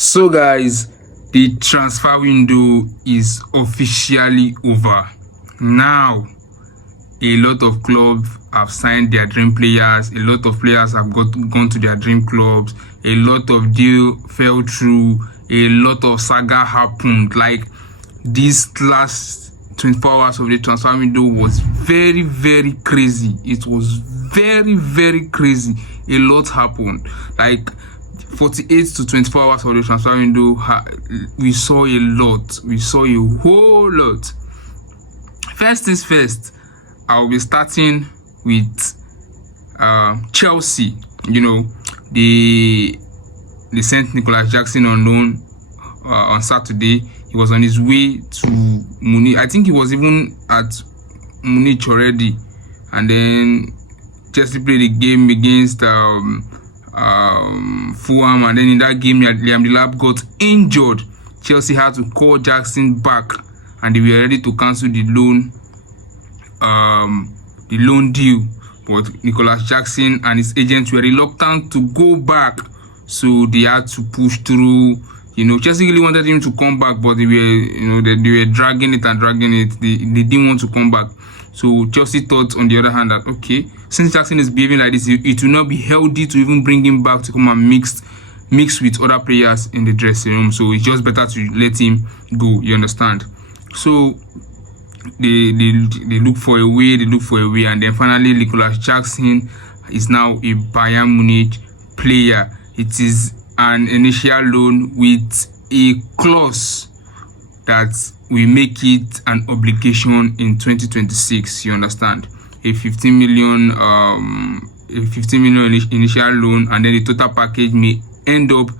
So guys, the transfer window is officially over. Now, a lot of clubs have signed their dream players. A lot of players have gone to their dream clubs. A lot of deal fell through. A lot of saga happened. Like this last 24 hours of the transfer window was very, very crazy. It was very, very crazy. A lot happened. Like 48 to 24 hours of the transfer window, we saw a lot. We saw a whole lot. First things first, I'll be starting with Chelsea. You know, they sent Nicholas Jackson on loan on Saturday. He was on his way to Munich. I think he was even at Munich already. And then Chelsea played a game against Fulham, and then in that game Liam Delap got injured. Chelsea had to call Jackson back, and they were ready to cancel the loan deal. But Nicholas Jackson and his agents were reluctant to go back, so they had to push through. You know, Chelsea really wanted him to come back, but they were dragging it. They didn't want to come back. So Chelsea thought, on the other hand, that okay, since Jackson is behaving like this, it will not be healthy to even bring him back to come and mix with other players in the dressing room. So it's just better to let him go. You understand? So they look for a way, and then finally Nicholas Jackson is now a Bayern Munich player. It is an initial loan with a clause that we make it an obligation in 2026. You understand? A 15 million initial loan, and then the total package may end up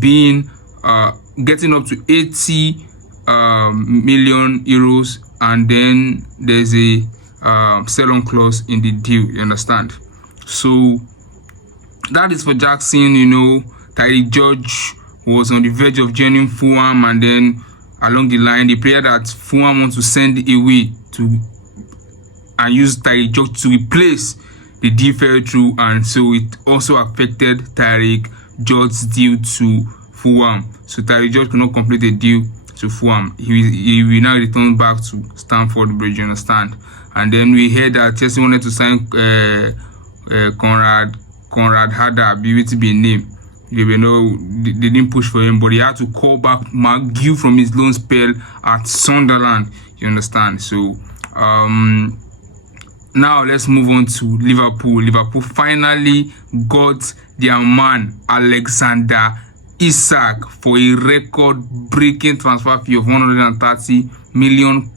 being getting up to 80 million euros, and then there's a sell-on clause in the deal. You understand? So that is for Jackson. You know, Tyreek George was on the verge of joining Fulham, and then along the line, the player that Fulham wants to send away and use Tyreek George to replace, the deal fell through, and so it also affected Tyreek George's deal to Fulham. So Tyreek George could not complete the deal to Fulham. He will now return back to Stamford Bridge. You understand? And then we heard that Chelsea wanted to sign Conrad Harder, be name. They didn't push for him, but he had to call back McGill from his loan spell at Sunderland. You understand? So now let's move on to Liverpool. Liverpool finally got their man Alexander Isak for a record-breaking transfer fee of £130 million.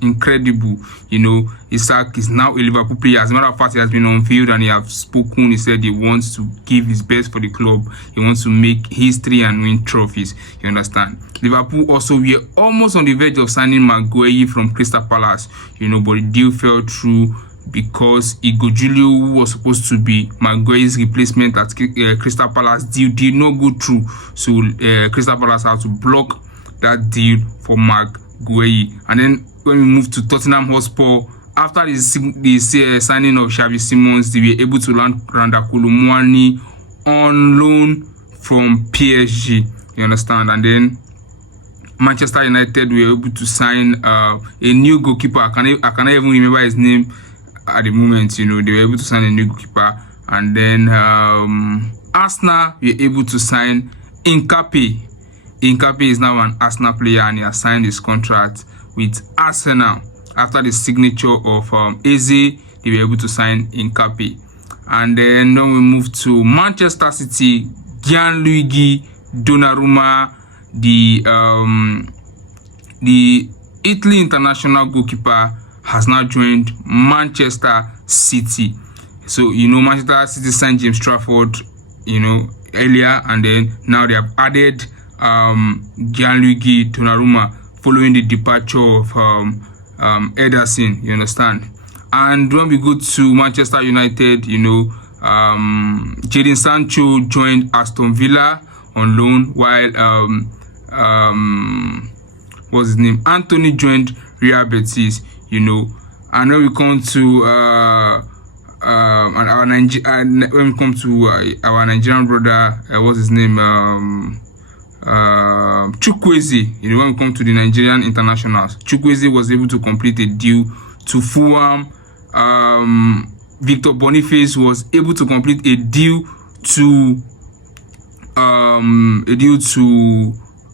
Incredible. You know, Isak is now a Liverpool player. As a matter of fact, he has been on field and he has spoken. He said he wants to give his best for the club. He wants to make history and win trophies. You understand? Liverpool also were almost on the verge of signing Maguire from Crystal Palace. You know, but the deal fell through because Igor Julio, who was supposed to be Maguire's replacement at Crystal Palace, deal did not go through. So Crystal Palace had to block that deal for Maguire. And then when we move to Tottenham Hotspur, after the signing of Xavi Simons, they were able to land Randa Kolomwani on loan from PSG. You understand? And then Manchester United were able to sign a new goalkeeper. I cannot even remember his name at the moment. You know, they were able to sign a new goalkeeper. And then Arsenal were able to sign Incapié. Incapié is now an Arsenal player, and he has signed his contract with Arsenal. After the signature of Eze, they were able to sign Incapié. And then we move to Manchester City. Gianluigi Donnarumma, the Italy international goalkeeper, has now joined Manchester City. So, you know, Manchester City signed James Trafford, you know, earlier, and then now they have added Gianluigi Donnarumma following the departure of Ederson. You understand? And when we go to Manchester United, you know, Jadon Sancho joined Aston Villa on loan, while what's his name? Anthony joined Real Betis. You know, and when we come to our Nigerian brother, what's his name? Chukwueze, when we come to the Nigerian internationals, Chukwueze was able to complete a deal to Fulham. Victor Boniface was able to complete a deal to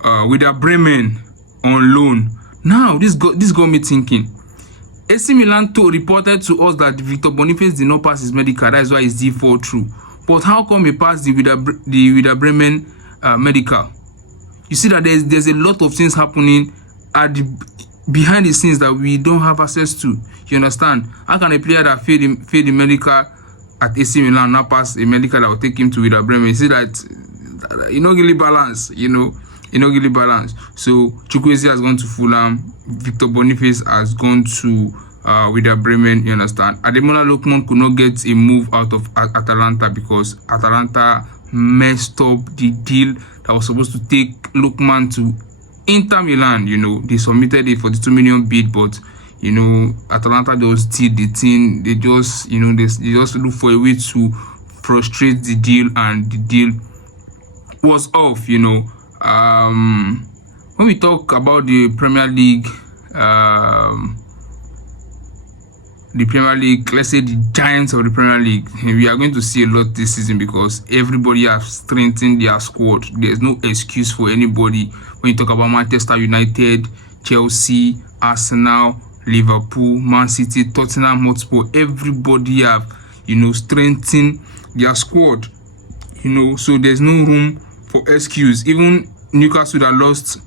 Werder Bremen on loan. Now this got me thinking. AC Milan reported to us that Victor Boniface did not pass his medical. That is why his deal fell through. But how come he passed the Werder Bremen medical? You see that there's a lot of things happening behind the scenes that we don't have access to. You understand? How can a player that failed the medical at AC Milan now pass a medical that will take him to Werder Bremen? You see that really balance. Really balance. So Chukwueze has gone to Fulham. Victor Boniface has gone to Werder Bremen. You understand? Ademola Lookman could not get a move out of Atalanta because Atalanta messed up the deal that was supposed to take Lookman to Inter Milan. They submitted a 42 million bid, but Atalanta just did the thing. They just they just look for a way to frustrate the deal, and the deal was off. When we talk about the Premier League, let's say the giants of the Premier League, we are going to see a lot this season because everybody has strengthened their squad. There's no excuse for anybody. When you talk about Manchester United, Chelsea, Arsenal, Liverpool, Man City, Tottenham Hotspur, everybody have, strengthened their squad. So there's no room for excuse. Even Newcastle that lost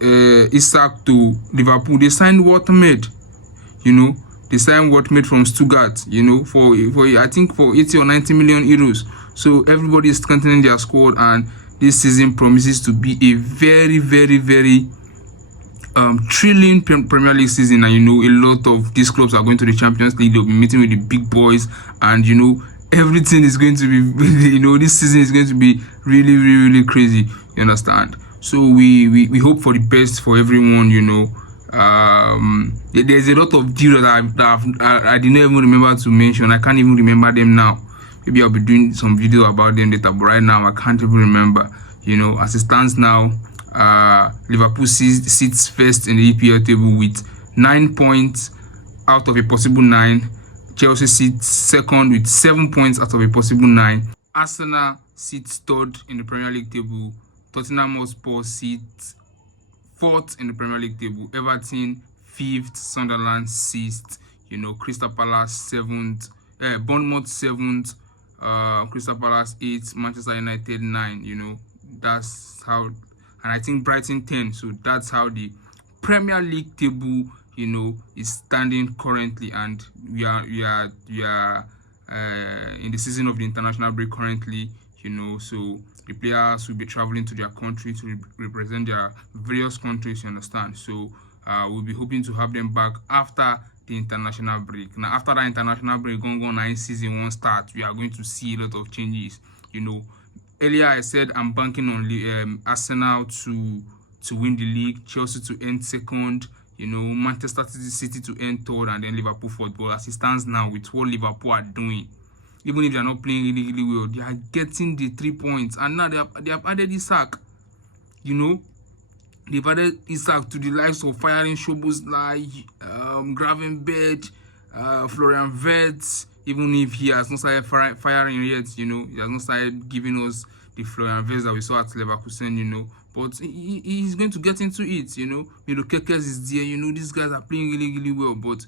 Isak to Liverpool, they signed Watermaid. They signed Watermaid from Stuttgart, for I think for 80 or 90 million euros. So everybody is strengthening their squad, and this season promises to be a very, very, very thrilling Premier League season. And a lot of these clubs are going to the Champions League. They'll be meeting with the big boys, and everything is going to be this season is going to be really, really, really crazy. You understand? So we hope for the best for everyone. There's a lot of deals that I didn't even remember to mention. I can't even remember them now. Maybe I'll be doing some video about them later, but right now I can't even remember. As it stands now, Liverpool sits first in the EPL table with 9 points out of a possible 9. Chelsea sits second with 7 points out of a possible 9. Arsenal sits third in the Premier League table. Tottenham Hotspur sits fourth in the Premier League table. Everton fifth. Sunderland sixth. Crystal Palace seventh. Bournemouth seventh. Crystal Palace 8th. Manchester United 9. That's how. And I think Brighton 10. So that's how the Premier League table is standing currently, and we are in the season of the international break currently. So the players will be traveling to their country to represent their various countries. You understand? So we'll be hoping to have them back after the international break. Now, after that international break, going season 1 starts, we are going to see a lot of changes. Earlier I said I'm banking on Arsenal to win the league, Chelsea to end second, Manchester City to end third, and then Liverpool fourth. But as it stands now, with what Liverpool are doing, even if they are not playing really, really well, they are getting the 3 points. And now they have added Isak. They've added Isak to the likes of firing Szoboszlai, Gravenberch, Florian Wirtz. Even if he has not started firing yet, he has not started giving us the Florian Wirtz that we saw at Leverkusen, but he's going to get into it, Kekes is there, these guys are playing really, really well, but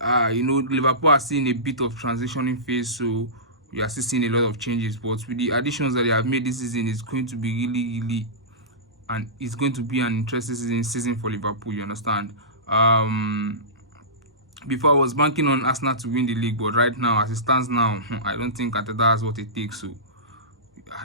Liverpool are still in a bit of transitioning phase, so we are still seeing a lot of changes. But with the additions that they have made this season, it's going to be really, really, and it's going to be an interesting season for Liverpool. You understand? Before I was banking on Arsenal to win the league, but right now, as it stands now, I don't think Arteta has what it takes. So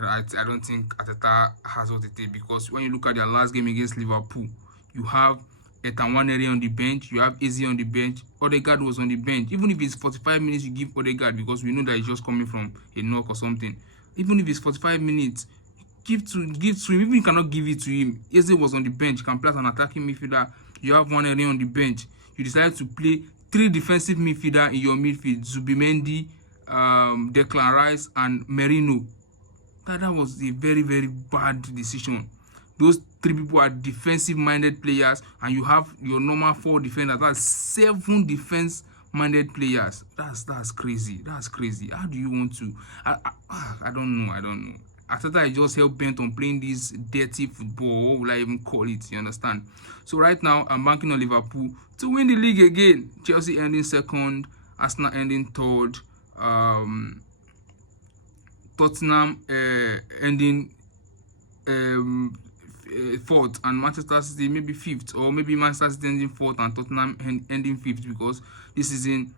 I don't think Arteta has what it takes, because when you look at their last game against Liverpool, you have Ethan Nwaneri on the bench, you have Eze on the bench, Odegaard was on the bench. Even if it's 45 minutes, you give Odegaard, because we know that he's just coming from a knock or something. Even if it's 45 minutes, give to him. Even if you cannot give it to him, Eze was on the bench, can play as an attacking midfielder. You have Nwaneri on the bench. You decided to play 3 defensive midfielder in your midfield: Zubimendi, Declan Rice, and Merino. That was a very, very bad decision. Those three people are defensive-minded players, and you have your normal 4 defenders. That's 7 defense-minded players. That's crazy. That's crazy. How do you want to? I don't know. I don't know. After that, I just hell bent on playing this dirty football. What will I even call it? You understand? So right now, I'm banking on Liverpool to win the league again. Chelsea ending second, Arsenal ending third, Tottenham ending fourth, and Manchester City maybe fifth, or maybe Manchester City ending fourth and Tottenham ending fifth, because this season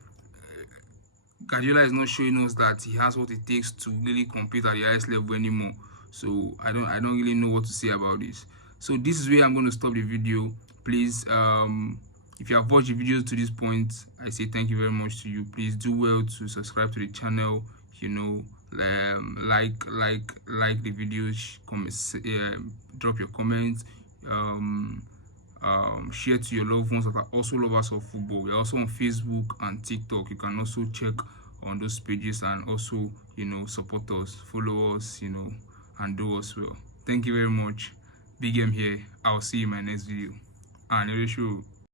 Guardiola is not showing us that he has what it takes to really compete at the highest level anymore. So I don't really know what to say about this. So this is where I'm going to stop the video. Please, if you have watched the video to this point, I say thank you very much to you. Please do well to subscribe to the channel. You know, like the videos, drop your comments, share to your loved ones that are also lovers of football. We're also on Facebook and TikTok. You can also check on those pages and also, you know, support us, follow us, you know, and do us well. Thank you very much. Big M here. I'll see you in my next video. And